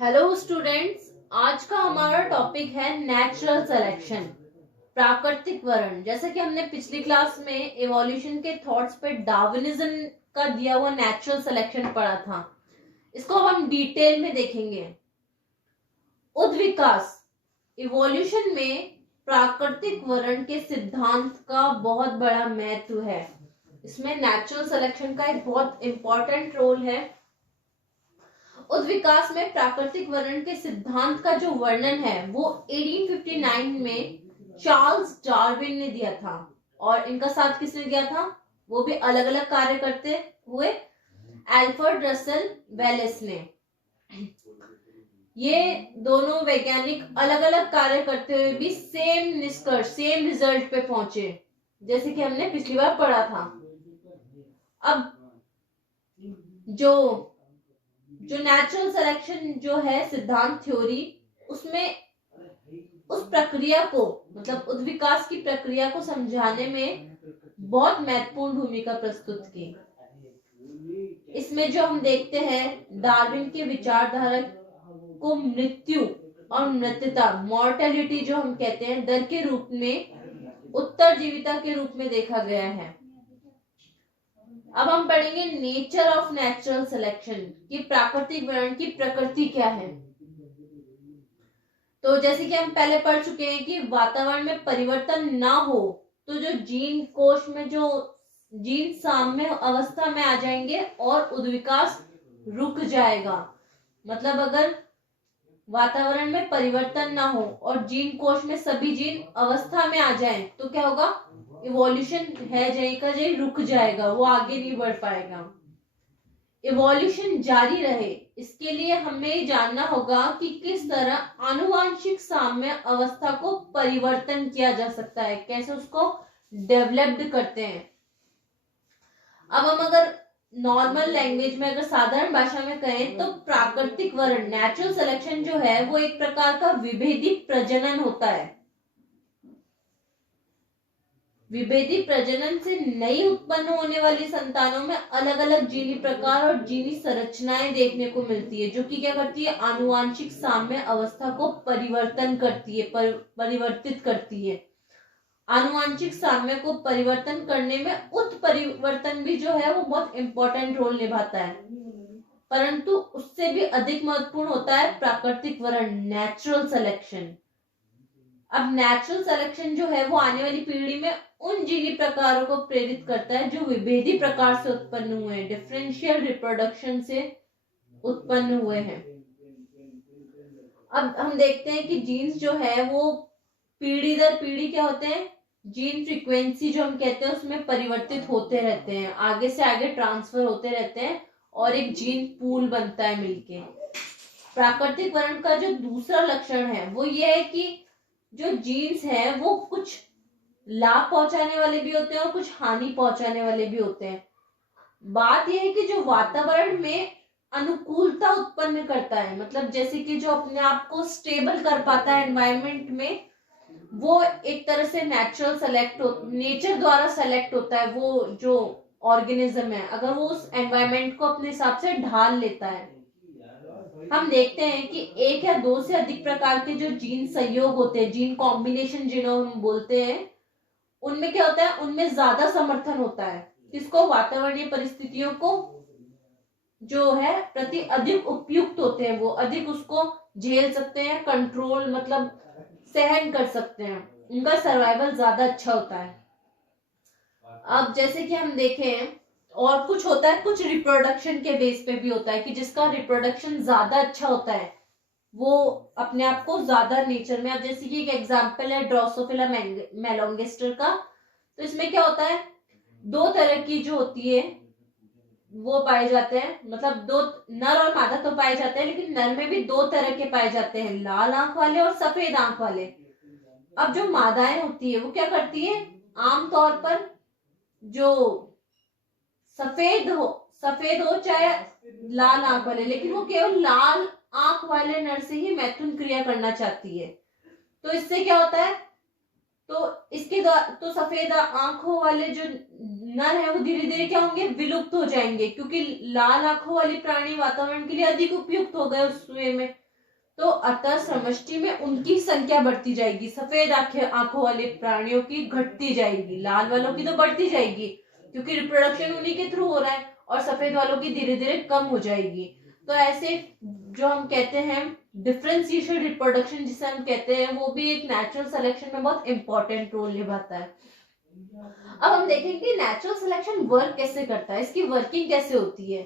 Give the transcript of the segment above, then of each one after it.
Hello students, आज का हमारा टॉपिक है नेचुरल सिलेक्शन, प्राकृतिक वर्ण। जैसे कि हमने पिछली क्लास में इवोल्यूशन के थॉट्स पे डार्विनिज्म का दिया हुआ नेचुरल सिलेक्शन पढ़ा था। इसको अब हम डिटेल में देखेंगे। उद्विकास इवोल्यूशन में प्राकृतिक वर्ण के सिद्धांत का बहुत बड़ा महत्व है। इसमें नेचुरल सिलेक्शन का एक बहुत इंपॉर्टेंट रोल है। उद्विकास में प्राकृतिक वर्ण के सिद्धांत का जो वर्णन है वो 1859 में चार्ल्स डार्विन ने दिया था। और इनका साथ किसने दिया था? वो भी अलग अलग कार्य करते हुए अल्फ्रेड रसेल वेलेस ने। ये दोनों वैज्ञानिक अलग अलग कार्य करते हुए भी सेम निष्कर्ष, सेम रिजल्ट पे पहुंचे, जैसे कि हमने पिछली बार पढ़ा था। अब जो नेचुरल सिलेक्शन जो है सिद्धांत थ्योरी, उसमें उस प्रक्रिया को, मतलब उद्विकास की प्रक्रिया को समझाने में बहुत महत्वपूर्ण भूमिका प्रस्तुत की। इसमें जो हम देखते हैं, डार्विन के विचारधारा को मृत्यु और मृत्यता, मॉर्टेलिटी जो हम कहते हैं, दर के रूप में उत्तरजीविता के रूप में देखा गया है। अब हम पढ़ेंगे नेचर ऑफ नेचुरल सिलेक्शन कि प्राकृतिक वर्ण की प्रकृति क्या है। तो जैसे कि हम पहले पढ़ चुके हैं कि वातावरण में परिवर्तन ना हो तो जो जीन कोश में जो जीन साम्य अवस्था में आ जाएंगे और उद्विकास रुक जाएगा। मतलब अगर वातावरण में परिवर्तन ना हो और जीन कोश में सभी जीन अवस्था में आ जाएं तो क्या होगा? इवोल्यूशन है जय का जय रुक जाएगा, वो आगे नहीं बढ़ पाएगा। इवोल्यूशन जारी रहे, इसके लिए हमें जानना होगा कि किस तरह आनुवांशिक साम्य अवस्था को परिवर्तन किया जा सकता है, कैसे उसको डेवलप्ड करते हैं। अब हम अगर नॉर्मल लैंग्वेज में, अगर साधारण भाषा में कहें तो प्राकृतिक वर्ण, नेचुरल सिलेक्शन जो है वो एक प्रकार का विभेदी प्रजनन होता है। विभेदी प्रजनन से नई उत्पन्न होने वाली संतानों में अलग अलग जीनी प्रकार और जीनी संरचनाएं देखने को मिलती है, जो कि क्या करती है? आनुवांशिक साम्य अवस्था को परिवर्तन करती है, परिवर्तित करती है। आनुवांशिक साम्य को परिवर्तन करने में उत्परिवर्तन भी जो है वो बहुत इंपॉर्टेंट रोल निभाता है, परंतु उससे भी अधिक महत्वपूर्ण होता है प्राकृतिक वर्ण, नेचुरल सिलेक्शन। अब नेचुरल सिलेक्शन जो है वो आने वाली पीढ़ी में उन जीनी प्रकारों को प्रेरित करता है जो विभेदी प्रकार से उत्पन्न हुए हैं, डिफरेंशियल रिप्रोडक्शन से उत्पन्न हुए हैं। अब हम देखते हैं कि जीन्स जो है वो पीढ़ी दर पीढ़ी क्या होते हैं? जीन फ्रीक्वेंसी जो हम कहते हैं उसमें परिवर्तित होते रहते हैं, आगे से आगे ट्रांसफर होते रहते हैं और एक जीन पूल बनता है मिलके। प्राकृतिक वर्ण का जो दूसरा लक्षण है वो ये है कि जो जीन्स है वो कुछ लाभ पहुंचाने वाले भी होते हैं और कुछ हानि पहुंचाने वाले भी होते हैं। बात यह है कि जो वातावरण में अनुकूलता उत्पन्न करता है, मतलब जैसे कि जो अपने आप को स्टेबल कर पाता है एनवायरनमेंट में, वो एक तरह से नेचर द्वारा सेलेक्ट होता है। वो जो ऑर्गेनिज्म है, अगर वो उस एनवायरनमेंट को अपने हिसाब से ढाल लेता है। हम देखते हैं कि एक या दो से अधिक प्रकार के जो जीन संयोग होते हैं, जीन कॉम्बिनेशन जिन्हों हम बोलते हैं, उनमें क्या होता है? उनमें ज्यादा समर्थन होता है किसको? वातावरणीय परिस्थितियों को जो है प्रति अधिक उपयुक्त होते हैं, वो अधिक उसको झेल सकते हैं, कंट्रोल मतलब सहन कर सकते हैं, उनका सर्वाइवल ज्यादा अच्छा होता है। अब जैसे कि हम देखें, और कुछ होता है, कुछ रिप्रोडक्शन के बेस पे भी होता है कि जिसका रिप्रोडक्शन ज्यादा अच्छा होता है वो अपने आप को ज्यादा नेचर में, अब जैसे कि एक एग्जांपल है ड्रोसोफिला मेलोंगेस्टर का, तो इसमें क्या होता है? दो तरह की जो होती है वो पाए जाते हैं, मतलब दो नर और मादा तो पाए जाते हैं, लेकिन नर में भी दो तरह के पाए जाते हैं, लाल आंख वाले और सफेद आंख वाले। अब जो मादाएं होती है वो क्या करती है? आमतौर पर जो सफेद हो चाहे लाल आंख वाले, लेकिन वो केवल लाल आंख वाले नर से ही मैथुन क्रिया करना चाहती है। तो इससे क्या होता है? तो इसके द्वारा तो सफेद आंखों वाले जो नर है वो धीरे धीरे क्या होंगे? विलुप्त हो जाएंगे, क्योंकि लाल आंखों वाली प्राणी वातावरण के लिए अधिक उपयुक्त हो गए उस वे में। तो अतः समष्टि में उनकी संख्या बढ़ती जाएगी। सफेद आंखों वाले प्राणियों की घटती जाएगी, लाल वालों की तो बढ़ती जाएगी क्योंकि रिप्रोडक्शन उन्हीं के थ्रू हो रहा है, और सफेद वालों की धीरे धीरे कम हो जाएगी। तो ऐसे जो हम कहते हैं डिफरेंशिएशन रिप्रोडक्शन जिसे हम कहते हैं, वो भी एक नेचुरल सिलेक्शन में बहुत इंपॉर्टेंट रोल निभाता है। अब हम देखेंगे कि नेचुरल सिलेक्शन वर्क कैसे करता है, इसकी वर्किंग कैसे होती है।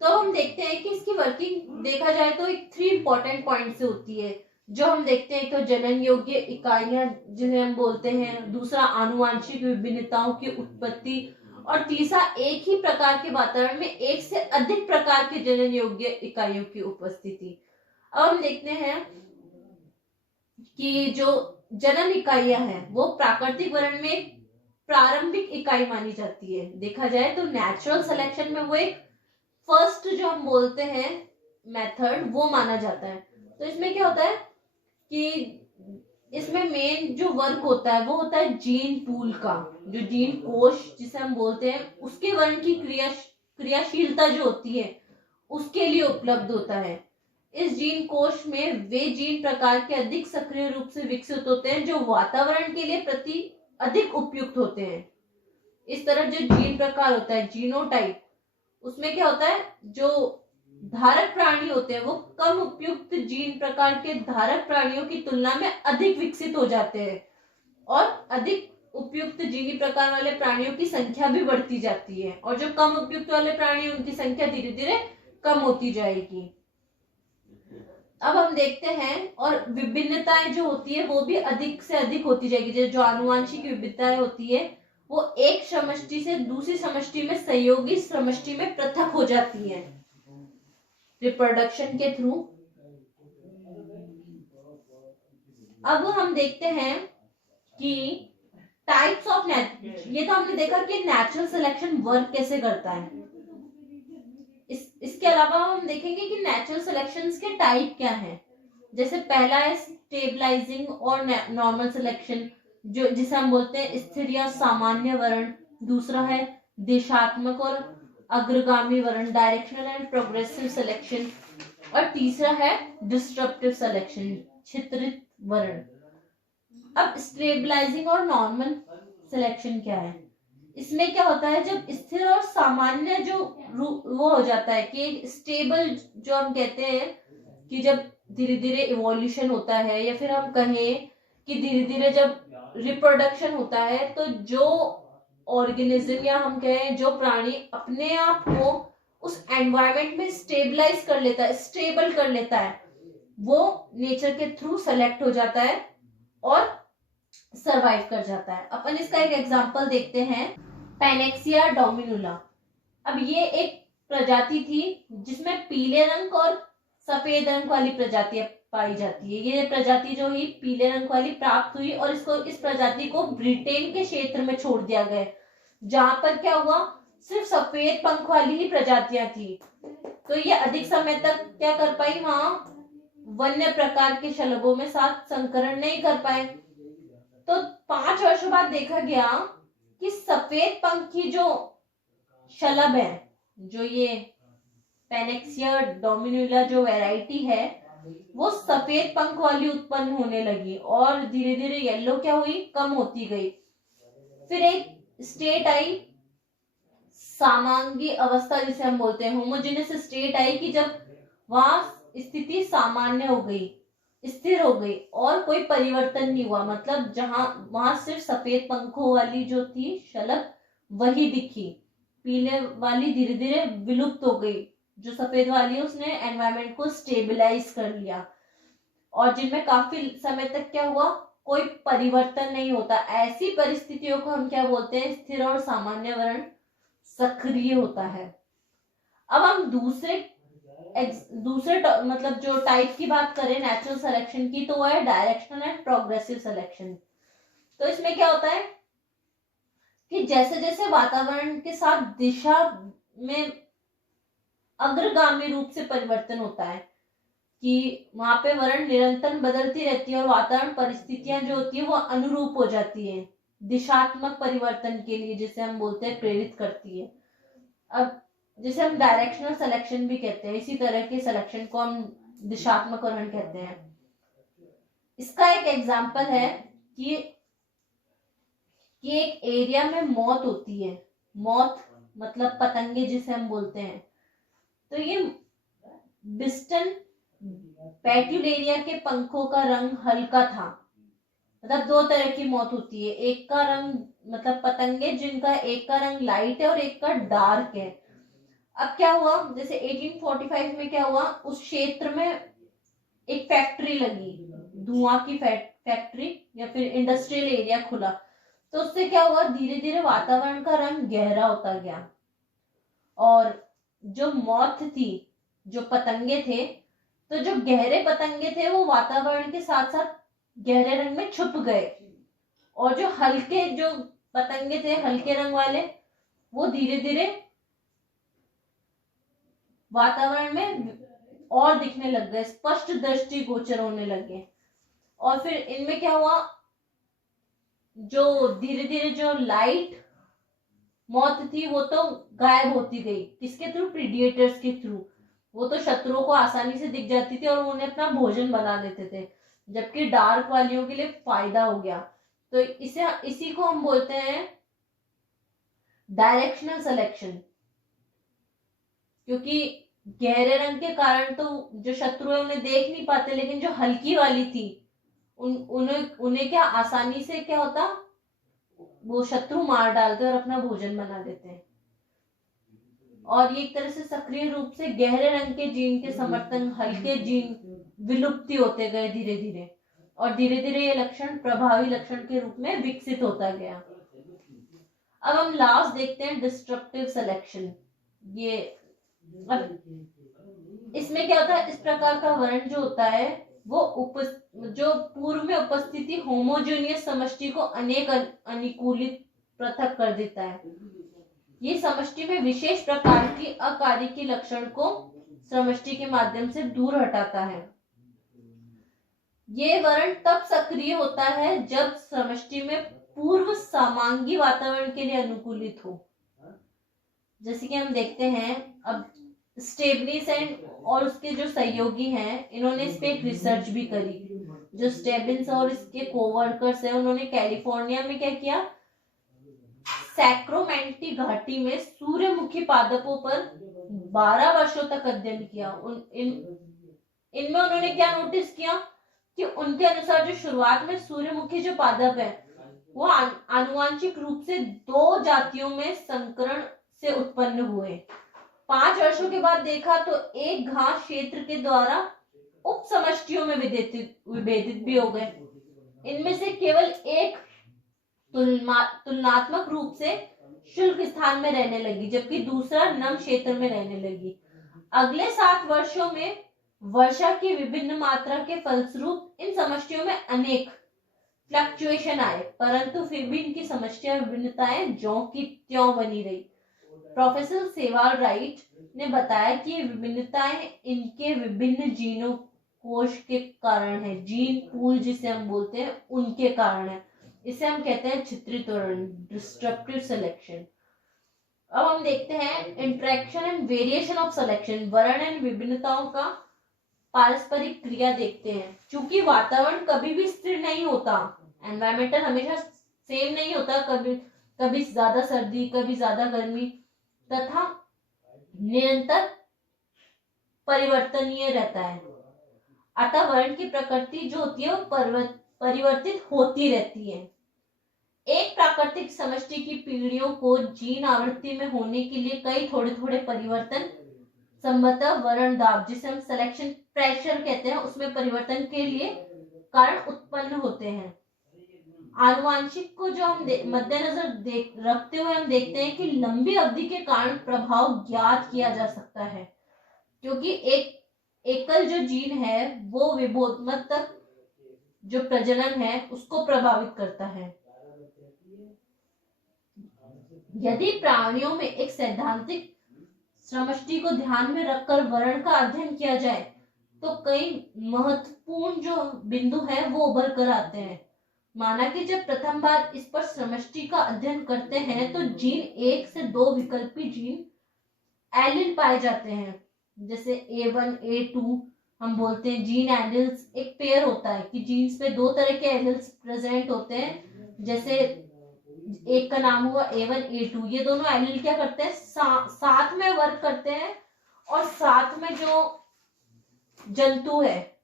तो हम देखते हैं कि इसकी वर्किंग देखा जाए तो एक 3 इंपॉर्टेंट पॉइंट से होती है जो हम देखते हैं। तो जनन योग्य इकाइयां जिन्हें हम बोलते हैं, दूसरा आनुवांशिक विभिन्नताओं की उत्पत्ति, और तीसरा एक ही प्रकार के वातावरण में एक से अधिक प्रकार के जनन योग्य इकाइयों की उपस्थिति। अब हम देखते हैं कि जो जनन इकाइयां हैं वो प्राकृतिक वर्ण में प्रारंभिक इकाई मानी जाती है। देखा जाए तो नेचुरल सिलेक्शन में वो एक फर्स्ट जो हम बोलते हैं मेथड वो माना जाता है। तो इसमें क्या होता है कि इसमें मेन जो वर्क होता है वो होता है जीन पूल का, जो जीन कोश जिसे हम बोलते हैं उसके वर्ण की क्रियाशीलता जो होती है उसके लिए उपलब्ध होता है। इस जीन कोश में वे जीन प्रकार के अधिक सक्रिय रूप से विकसित होते हैं जो वातावरण के लिए प्रति अधिक उपयुक्त होते हैं। इस तरह जो जीन प्रकार होता है जीनोटाइप, उसमें क्या होता है जो धारक प्राणी होते हैं वो कम उपयुक्त जीन प्रकार के धारक प्राणियों की तुलना में अधिक विकसित हो जाते हैं, और अधिक उपयुक्त जीनी प्रकार वाले प्राणियों की संख्या भी बढ़ती जाती है, और जो कम उपयुक्त वाले प्राणी उनकी संख्या धीरे धीरे कम होती जाएगी। अब हम देखते हैं, और विभिन्नताएं जो होती है वो भी अधिक से अधिक होती जाएगी। जो आनुवांशिक विविधताएं होती है वो एक समष्टि से दूसरी समष्टि में सहयोगी समष्टि में पृथक हो जाती है रिप्रोडक्शन के थ्रू। अब हम देखते हैं कि टाइप्स ऑफ ये तो हमने देखा कि नेचुरल सिलेक्शन वर्क कैसे करता है। इसके अलावा हम देखेंगे कि नेचुरल सिलेक्शंस के टाइप क्या हैं। जैसे पहला है स्टेबलाइजिंग और नॉर्मल सिलेक्शन, जो जिसे हम बोलते हैं स्थिर या सामान्य वर्ण। दूसरा है दिशात्मक और अग्रगामी वर्ण, डायरेक्शनल एंड प्रोग्रेसिव सिलेक्शन। और तीसरा है डिस्ट्रप्टिव सिलेक्शन, छित्रित वर्ण। अब स्टेबलाइजिंग और नॉर्मल सिलेक्शन क्या है? इसमें क्या होता है जब स्थिर और सामान्य जो वो हो जाता है कि स्टेबल जो हम कहते हैं कि जब धीरे धीरे इवोल्यूशन होता है, या फिर हम कहें कि धीरे धीरे जब रिप्रोडक्शन होता है, तो जो ऑर्गेनिज्म या हम कहें जो प्राणी अपने आप को उस एनवायरनमेंट में स्टेबलाइज कर लेता है, स्टेबल कर लेता है, वो नेचर के थ्रू सेलेक्ट हो जाता है और सरवाइव कर जाता है। अपन इसका एक एग्जांपल देखते हैं, पैनेक्सिया डोमिनुला। अब ये एक प्रजाति थी जिसमें पीले रंग और सफेद रंग वाली प्रजातियां पाई जाती है। ये प्रजाति जो ही पीले रंग वाली प्राप्त हुई, और इस प्रजाति को ब्रिटेन के क्षेत्र में छोड़ दिया गया, जहां पर क्या हुआ सिर्फ सफेद पंख वाली ही प्रजातियां थी। तो ये अधिक समय तक क्या कर पाई, वहां वन्य प्रकार के शलभों में साथ संकरण नहीं कर पाए। तो 5 वर्षों बाद देखा गया कि सफेद पंख की जो शलभ है, जो ये पैनेक्सिया डोमिनुला जो वैरायटी है, वो सफेद पंख वाली उत्पन्न होने लगी, और धीरे धीरे येलो क्या हुई, कम होती गई। फिर एक स्टेट आई सामांगी अवस्था जिसे हम बोलते हैं, होमोजेनियस स्टेट आई कि जब वहां स्थिति सामान्य हो गई, स्थिर हो गई, और कोई परिवर्तन नहीं हुआ। मतलब जहां वहां सिर्फ सफेद पंखों वाली जो थी शलभ वही दिखी, पीले वाली धीरे धीरे विलुप्त हो गई। जो सफेद वाली उसने एनवायरनमेंट को स्टेबलाइज कर लिया, और जिनमें काफी समय तक क्या हुआ, कोई परिवर्तन नहीं होता। ऐसी परिस्थितियों को हम क्या बोलते हैं, स्थिर और सामान्य वर्ण सक्रिय होता है। अब हम दूसरे मतलब जो टाइप की बात करें नेचुरल सिलेक्शन की, तो वो है डायरेक्शनल एंड प्रोग्रेसिव सिलेक्शन। तो इसमें क्या होता है कि जैसे जैसे वातावरण के साथ दिशा में अग्रगामी रूप से परिवर्तन होता है, कि वहां पे वर्ण निरंतर बदलती रहती है और वातावरण परिस्थितियां जो होती है वो अनुरूप हो जाती है दिशात्मक परिवर्तन के लिए, जिसे हम बोलते हैं प्रेरित करती है। अब जिसे हम डायरेक्शनल सिलेक्शन भी कहते हैं, इसी तरह के सिलेक्शन को हम दिशात्मक वर्ण कहते हैं। इसका एक एग्जाम्पल है कि एक एरिया में मौत होती है, मौत मतलब पतंगे जिसे हम बोलते हैं। तो ये बिस्टन पैट्यूलेरिया के पंखों का रंग हल्का था। मतलब दो तरह की मौत होती है, एक का रंग मतलब पतंगे जिनका एक का रंग लाइट है और एक का डार्क है। अब क्या हुआ, जैसे 1845 में क्या हुआ, उस क्षेत्र में एक फैक्ट्री लगी, धुआं की फैक्ट्री या फिर इंडस्ट्रियल एरिया खुला। तो उससे क्या हुआ, धीरे धीरे वातावरण का रंग गहरा होता गया और जो मौत थी, जो पतंगे थे, तो जो गहरे पतंगे थे वो वातावरण के साथ साथ गहरे रंग में छुप गए और जो हल्के जो पतंगे थे हल्के रंग वाले वो धीरे धीरे वातावरण में और दिखने लग गए, स्पष्ट दृष्टि गोचर होने लगे। और फिर इनमें क्या हुआ, जो धीरे धीरे जो लाइट मौत थी वो तो गायब होती गई, किसके थ्रू, प्रीडिएटर्स के थ्रू। वो तो शत्रुओं को आसानी से दिख जाती थी और उन्हें अपना भोजन बना लेते थे, जबकि डार्क वालियों के लिए फायदा हो गया। तो इसी को हम बोलते हैं डायरेक्शनल सिलेक्शन, क्योंकि गहरे रंग के कारण तो जो शत्रु है उन्हें देख नहीं पाते, लेकिन जो हल्की वाली थी उन्हें क्या आसानी से क्या होता, वो शत्रु मार डालते और अपना भोजन बना देते हैं। और ये एक तरह से सक्रिय रूप से गहरे रंग के जीन के समर्थन हल्के जीन विलुप्ति होते गए धीरे धीरे, और धीरे धीरे ये लक्षण प्रभावी लक्षण के रूप में विकसित होता गया। अब हम लास्ट देखते हैं डिस्ट्रप्टिव सिलेक्शन। ये अब इसमें क्या होता है, इस प्रकार का वर्ण जो होता है वो जो पूर्व में उपस्थिति होमोजेनियस समष्टि को अनेक अनुकूलित पृथक कर देता है। ये समष्टि में विशेष प्रकार की अकार्यकी लक्षण को समष्टि के माध्यम से दूर हटाता है। ये वर्ण तब सक्रिय होता है जब समष्टि में पूर्व समांगी वातावरण के लिए अनुकूलित हो। जैसे कि हम देखते हैं, अब स्टेबलिस एंड और उसके जो सहयोगी हैं, इन्होंने इस पे एक रिसर्च भी करी। जो स्टेबिन्स और इसके कोवर्कर्स हैं, उन्होंने कैलिफोर्निया में क्या किया, सैक्रोमेंटी घाटी में सूर्यमुखी पादपों पर 12 वर्षों तक अध्ययन किया। इनमें उन्होंने क्या नोटिस किया कि उनके अनुसार जो शुरुआत में सूर्यमुखी जो पादप है वो आनुवांशिक रूप से 2 जातियों में संकरण से उत्पन्न हुए। 5 वर्षों के बाद देखा तो एक घास क्षेत्र के द्वारा उप समष्टियों में विभेदित भी हो गए। इनमें से केवल एक तुलनात्मक रूप से शुष्क स्थान में रहने लगी, जबकि दूसरा नम क्षेत्र में रहने लगी। अगले 7 वर्षों में वर्षा की विभिन्न मात्रा के फलस्वरूप इन समष्टियों में अनेक फ्लक्चुएशन आए, परंतु फिर भी इनकी समष्टियां विभिन्नताएं ज्यों की त्यों बनी रही। प्रोफेसर सेवाल राइट ने बताया कि ये विभिन्नताएं इनके विभिन्न जीनों कोश के कारण है, जीन पूल जिसे हम बोलते हैं उनके कारण है। इसे हम कहते हैं छिद्रित वर्ण, डिस्ट्रप्टिव सिलेक्शन। अब हम देखते हैं interaction and variation of selection, वर्ण एंड विभिन्नताओं का पारस्परिक क्रिया देखते हैं। क्योंकि वातावरण कभी भी स्थिर नहीं होता, एनवायरमेंटल हमेशा सेम नहीं होता, कभी ज्यादा सर्दी, कभी ज्यादा गर्मी, तथा निरंतर परिवर्तनीय रहता है। अतः वर्ण की प्रकृति जो होती है वो परिवर्तित होती रहती है। एक प्राकृतिक समष्टि की पीढ़ियों को जीन आवृत्ति में होने के लिए कई थोड़े थोड़े परिवर्तन संभवतः वर्ण दाब, जिसे हम सिलेक्शन प्रेशर कहते हैं, उसमें परिवर्तन के लिए कारण उत्पन्न होते हैं। आनुवांशिक को जो हम मद्देनजर रखते हुए हम देखते हैं कि लंबी अवधि के कारण प्रभाव ज्ञात किया जा सकता है, क्योंकि एक एकल जो जीन है वो विभोत्मक जो प्रजनन है उसको प्रभावित करता है। यदि प्राणियों में एक सैद्धांतिक समष्टि को ध्यान में रखकर वर्ण का अध्ययन किया जाए तो कई महत्वपूर्ण जो बिंदु है वो उभर कर आते हैं। माना कि जब प्रथम बार इस पर समष्टि का अध्ययन करते हैं तो जीन 1 से 2 विकल्पी जीन एलिल पाए जाते हैं, जैसे A1, A2, हम बोलते हैं जीन एलिल्स एक पेयर होता है कि जीन्स में दो तरह के एलिल्स प्रेजेंट होते हैं। जैसे एक का नाम हुआ A1 A2, ये दोनों एलिल क्या करते हैं, साथ में वर्क करते हैं और साथ में जो जंतु है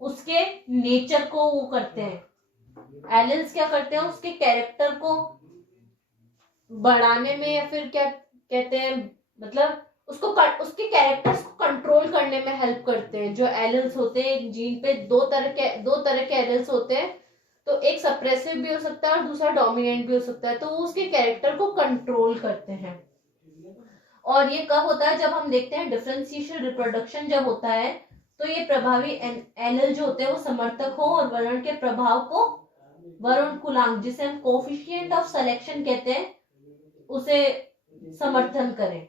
उसके नेचर को वो करते हैं। एलिल्स क्या करते हैं, उसके कैरेक्टर को बढ़ाने में या फिर क्या कहते हैं, मतलब उसके कैरेक्टर्स को कंट्रोल करने में हेल्प करते हैं। जो एलिल्स होते हैं जीन पे दो तरह के एलिल्स होते हैं, तो एक सप्रेसिव भी हो सकता है और दूसरा डोमिनेंट भी हो सकता है, तो वो उसके कैरेक्टर को कंट्रोल करते हैं। और ये कब होता है, जब हम देखते हैं डिफरेंशिएशन रिप्रोडक्शन जब होता है, तो ये प्रभावी एलिल जो होते हैं वो समर्थक हो और वर्ण के प्रभाव को वर्ण कुलांक, जिसे हम कोफिशिएंट ऑफ सिलेक्शन कहते हैं, उसे समर्थन करें।